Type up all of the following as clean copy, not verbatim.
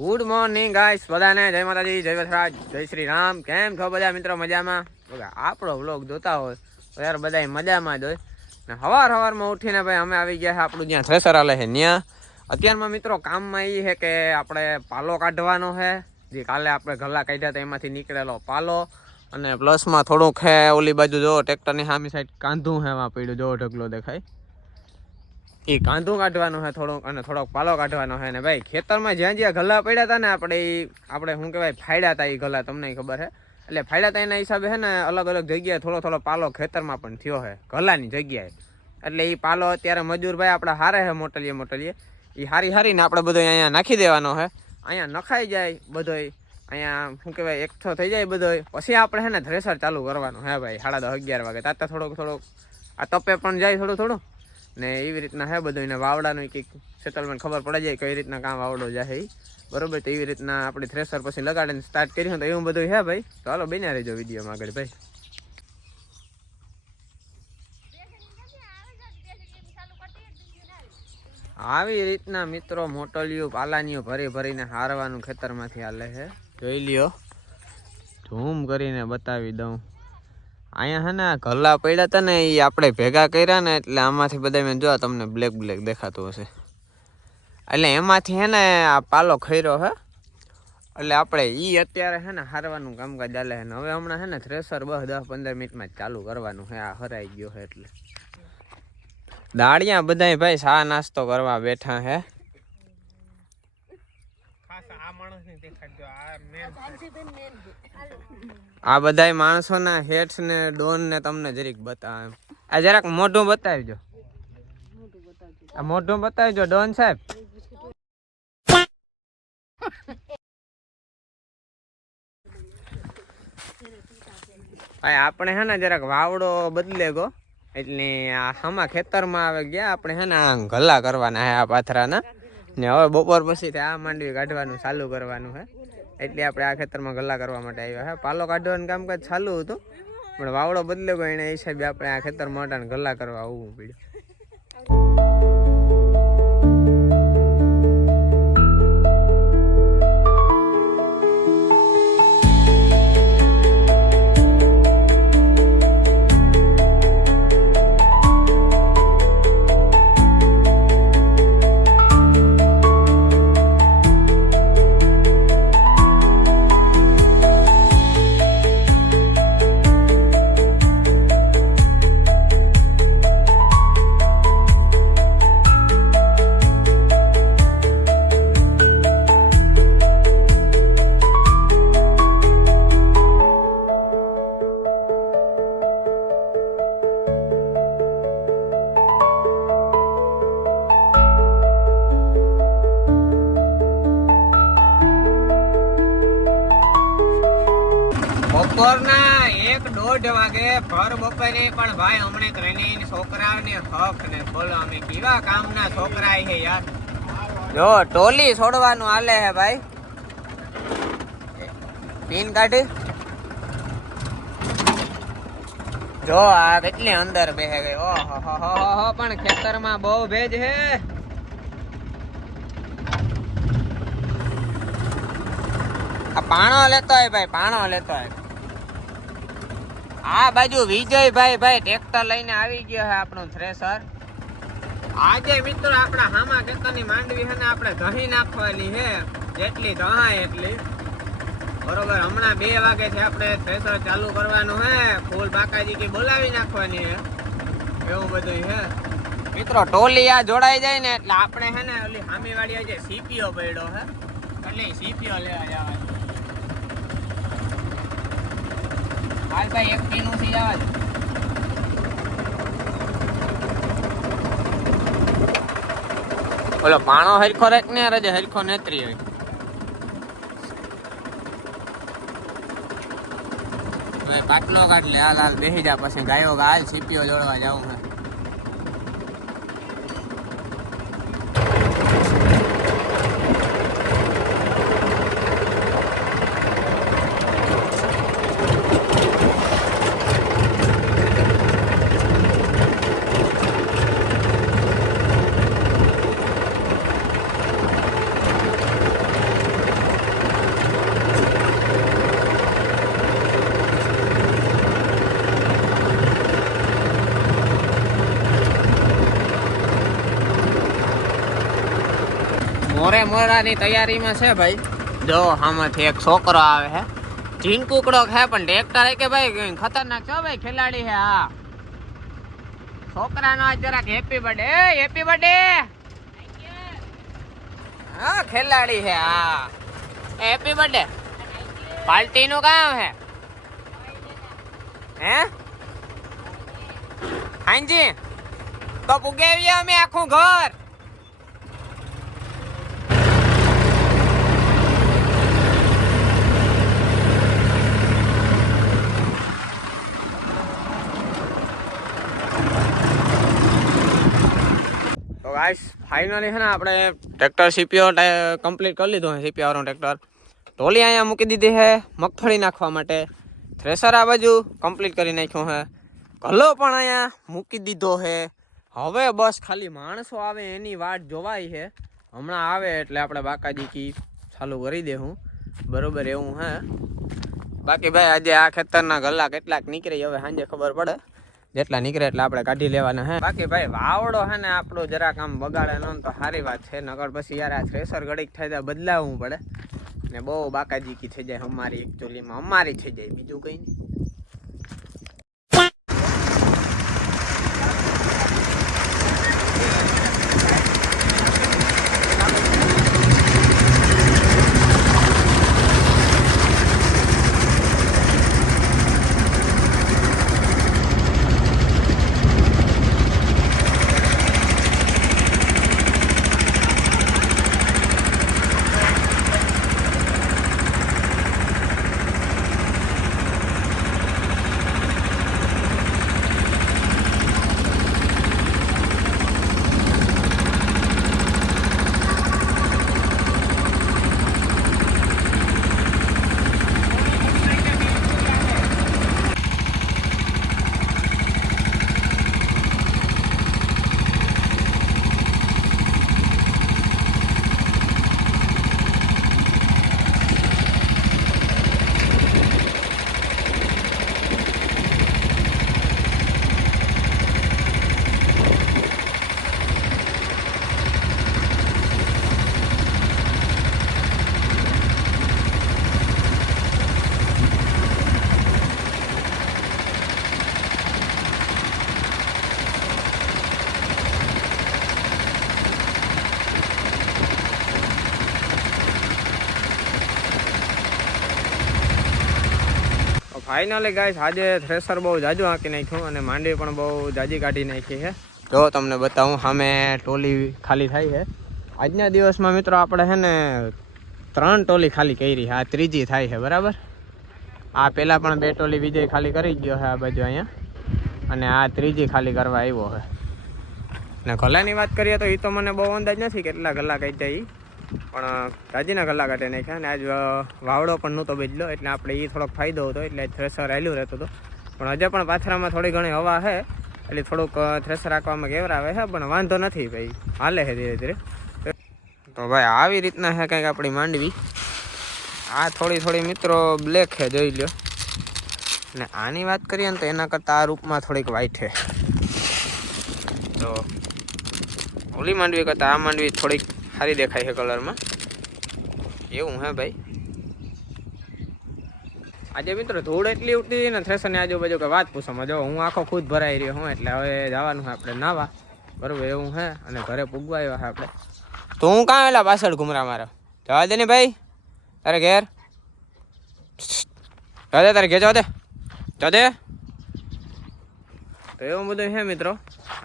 Good morning guys, બધાને જય માતાજી, જય વસરાજ, જય શ્રી રામ. કેમ છો બધા મિત્રો? મજામાં? આપણો વ્લોગ જોતા હોય તો યાર બધા મજામાં જ હોય ને. સવારમાં ઉઠીને ભાઈ અમે આવી ગયા છે આપણું જ્યાં થ્રેસર હાલે છે ત્યાં. અત્યારમાં મિત્રો કામમાં એ છે કે આપણે પાલો કાઢવાનો છે, જે કાલે આપણે ગલ્લા કાઢ્યા હતા એમાંથી નીકળેલો પાલો, અને પ્લસમાં થોડુંક છે ઓલી બાજુ જો ટ્રેક્ટરની સામી સાઈડ કાંધું છે, એમાં પડ્યું જો ઢગલો દેખાય, એ કાંધું કાઢવાનું છે થોડુંક, અને થોડોક પાલો કાઢવાનો છે. ને ભાઈ ખેતરમાં જ્યાં જ્યાં ગલ્લા પડ્યા હતા ને આપણે શું કહેવાય ફાડ્યા હતા, એ ગલ્લા તમને ખબર છે, એટલે ફાડ્યા હતા એના હિસાબે છે ને અલગ અલગ જગ્યાએ થોડો થોડો પાલો ખેતરમાં પણ થયો છે ગલ્લાની જગ્યાએ. એટલે એ પાલો અત્યારે મજૂરભાઈ આપણે હારે છે મોટલીએ એ હારીને આપણે બધો અહીંયા નાખી દેવાનો છે. અહીંયા નખાઈ જાય બધોય, અહીંયા શું કહેવાય એકઠો થઈ જાય બધોય, પછી આપણે છે ને થ્રેસર ચાલુ કરવાનું હે ભાઈ 10:30-11 વાગે. તાતા થોડોક આ તપે પણ જાય થોડું ને એવી રીતના હે બધું. એને વાવડાનું કંઈક સેટલમેન્ટ ખબર પડી જાય કઈ રીતના કામ વાવડો જાય બરોબર. તો એવી રીતના આપણે થ્રેસર પછી લગાડીને સ્ટાર્ટ કર્યું તો એવું બધું હે ભાઈ. તો હાલો બન્યા રહેજો વિડીયોમાં આગળ ભાઈ. આવી રીતના મિત્રો મોટલીઓ પાલાનીઓ ભરીને હારવાનું ખેતરમાંથી હાલે છે. જોઈ લ્યો, ઝૂમ કરીને બતાવી દઉં. અહીંયા હે ને ગલ્લા પડ્યા હતા ને એ આપણે ભેગા કર્યા ને, એટલે આમાંથી બધા મેં જો તમને બ્લેક દેખાતું હશે, એટલે એમાંથી હે ને આ પાલો ખર્યો હે. એટલે આપણે એ અત્યારે હે ને હારવાનું કામકાજ ચાલે છે. હવે હમણાં હે ને થ્રેસર 10-15 મિનિટમાં જ ચાલુ કરવાનું છે. આ હરાઈ ગયો છે એટલે દાળિયા બધા ભાઈ ચા નાસ્તો કરવા બેઠા હે. આ બધા માણસો ના હેઠ ને ડોન ને તમને જરીક બતાવે. આ જરાક મોઢું બતાવજો, આ મોઢું બતાવજો ડોન સાહેબ. આપણે હે ને જરાક વાવડો બદલે ગો, એટલે આમાં ખેતરમાં આવે ગયા આપણે હે ને ગલ્લા કરવાના હે આ પાથરાના ને. હવે બપોર પછી આ માંડવી કાઢવાનું ચાલુ કરવાનું છે, એટલે આપણે આ ખેતરમાં ગલ્લા કરવા માટે આવ્યા છે. પાલો કાઢવાનું કામકાજ ચાલુ હતું પણ વાવડો બદલે ગયો, એના હિસાબે આપણે આ ખેતર માટે ગલ્લા કરવા આવવું પડ્યું. બપોરના 1-1:30 વાગે ભર બપોરે પણ ભાઈ હમણે ટ્રેનિંગ છોકરાઓને હક ને બોલો અમે કેવા કામના છોકરા છે યાર. જો ટોલી છોડવાનું હાલે હે ભાઈ, પીન કાઢી જો આ કેટલી અંદર બેહે ગઈ. ઓહો પણ ખેતરમાં બહુ ભેજ હે. આ પાણો લેતો હોય ભાઈ, પાણો લેતો હોય. આ બાજુ વિજયભાઈ ટ્રેક્ટર લઈને આવી ગયો છે આપણું થ્રેસર. આજે મિત્રો આપણા હામા ખેતરની માંડવી છે ને આપણે દહીં નાખવાની છે, જેટલી દહાય એટલી બરોબર. હમણાં 2 વાગે છે આપણે થ્રેસર ચાલુ કરવાનું છે. ફૂલ બાકાજી કે બોલાવી નાખવાની છે, એવું બધું છે મિત્રો. ટોલી આ જોડાઈ જાય ને એટલે આપણે છે ને ઓલી હામી વાળી જે સીપીઓ પડ્યો છે એટલે સીપીઓ લેવા જવાની. હાલ ભાઈ એક પીનું થી જવા દે. ઓલો પાણો હરખો રાખ ને રજે હરખો નેત્રી હોય. પાટલો કાઢ લે, હાલ બેસી જા, પછી ગાયો હાલ સીપીઓ જોડવા જાવું હે. મોરે મોરાની તૈયારીમાં છે ભાઈ. જો આમાંથી એક છોકરો આવે છે, ઝીણકુકડો છે પણ ટ્રેક્ટર કે ભાઈ ખતરનાક છે ભાઈ, ખેલાડી છે. હા, છોકરાનો આજ જરાક હેપી બર્થડે. Happy birthday. હા, ખેલાડી છે. હા, હેપી બર્થડે. પાર્ટી નું કામ હે? હે હાજી તો પુગાવીએ અમે આખું ઘર. તો ગાઈસ ફાઇનલી છે ને આપણે ટ્રેક્ટર સીપીઓ કમ્પ્લીટ કરી લીધું છે. સીપીઓ વાળું ટ્રેક્ટર ટોલી અહીંયા મૂકી દીધી છે મગફળી નાખવા માટે. થ્રેસર આ બાજુ કમ્પ્લીટ કરી નાખ્યું છે. ગલ્લો પણ અહીંયા મૂકી દીધો છે. હવે બસ ખાલી માણસો આવે એની વાટ જોવાય છે. હમણાં આવે એટલે આપણે બાકાજી કી ચાલુ કરી દેવું, બરોબર એવું હે. બાકી ભાઈ આજે આ ખેતરના ગલ્લા કેટલાક નીકળે હવે સાંજે ખબર પડે. જેટલા નીકળે એટલે આપણે કાઢી લેવાના હે. બાકી ભાઈ વાવડો હે ને આપણો જરાક આમ બગાડે ન તો સારી વાત છે, નકર પછી યાર આ થ્રેસર ઘડીક થાય તો બદલાવવું પડે ને બહુ બાકાજી કી થઈ જાય. અમારી એકચ્યુઅલીમાં અમારી થઈ જાય, બીજું કંઈ નહીં. ફાઇનલી ગાઈસ આજે થ્રેસર બહુ જાજુ આંકી નાખ્યું અને માંડવી પણ બહુ જાજી કાઢી નાખી છે. જો તમને બતાવું સામે ટોલી ખાલી થાય છે. આજના દિવસમાં મિત્રો આપણે છે ને 3 ટોલી ખાલી કરી છે. આ ત્રીજી થાય છે, બરાબર. આ પહેલાં પણ 2 ટોલી વિજય ખાલી કરી ગયો છે આ બાજુ અહીંયા, અને આ ત્રીજી ખાલી કરવા આવ્યો છે. ને ગલ્લાની વાત કરીએ તો એ તો મને બહુ અંદાજ નથી કેટલા ગલ્લા કાઢ્યા એ, પણ રાજીના ગલ્લા કાઢે નાખ્યા. અને આજ વાવડો પણ નહોતો બદલ્યો એટલે આપણે એ થોડોક ફાયદો હતો એટલે થ્રેસર હાલ્યું રહેતું હતું. પણ હજે પણ પાથરામાં થોડી ઘણી હવા છે એટલે થોડુંક થ્રેસર રાખવામાં કેવરાવે છે, પણ વાંધો નથી ભાઈ, હાલે છે ધીરે ધીરે. તો ભાઈ આવી રીતના છે કંઈક આપણી માંડવી. આ થોડી મિત્રો બ્લેક છે, જોઈ લો. ને આની વાત કરીએ ને તો એના કરતાં આ રૂપમાં થોડીક વ્હાઈટ છે. તો ઓલી માંડવી કરતાં આ માંડવી થોડીક સારી દેખાય છે કલરમાં, એવું હે ભાઈ. આજે મિત્રો ધૂળ એટલી ઉઠતી હતી ને થ્રેસરની આજુબાજુ કે વાત પૂછવામાં. જો હું આખો ખુદ ભરાઈ રહ્યો હું, એટલે હવે જવાનું છે આપણે નાવા, બરાબર એવું હે. અને ઘરે પૂગવા આવ્યા છે આપણે. તો હું કાં એલા પાછળ ઘૂમરા મારો જવા દે ને ભાઈ, તારે ઘેર જવા દે, તારે ઘેર જવા દે, જવા દે. તો એવું બધું છે મિત્રો.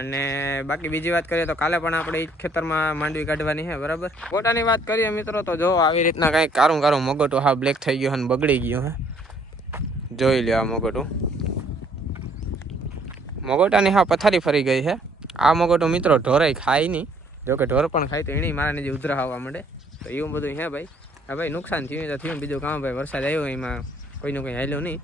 અને બાકી બીજી વાત કરીએ તો કાલે પણ આપણે ખેતરમાં માંડવી કાઢવાની છે, બરાબર. ફોટાની વાત કરીએ મિત્રો તો જો આવી રીતના કાંઈક કારું મગોટું હા બ્લેક થઈ ગયું અને બગડી ગયું હે. જોઈ લો આ મગોટાની હા પથારી ફરી ગઈ છે. આ મગોટું મિત્રો ઢોરાય ખાય નહીં, જોકે ઢોર પણ ખાય તો એની મારાને જે ઉધરા આવવા માંડે. તો એવું બધું છે ભાઈ. હા ભાઈ, નુકસાન થયું તો થયું, બીજું કામ ભાઈ. વરસાદ આવ્યો એમાં કોઈનું કંઈ હાલ્યું નહીં,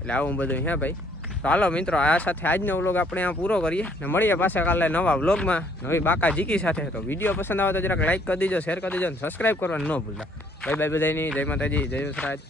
એટલે આવું બધું છે ભાઈ. તો હાલો મિત્રો, આ સાથે આજનો વ્લોગ આપણે અહીંયા પૂરો કરીએ ને મળીએ પાછા કાલે નવા વ્લોગમાં નવી બાકા જીકી સાથે. તો વિડીયો પસંદ આવે તો જરાક લાઈક કરી દેજો, શેર કરી દેજો અને સબસ્ક્રાઈબ કરવાનું ન ભૂલતા. બાય બાય બધાની. જય માતાજી, જય વસરાજ.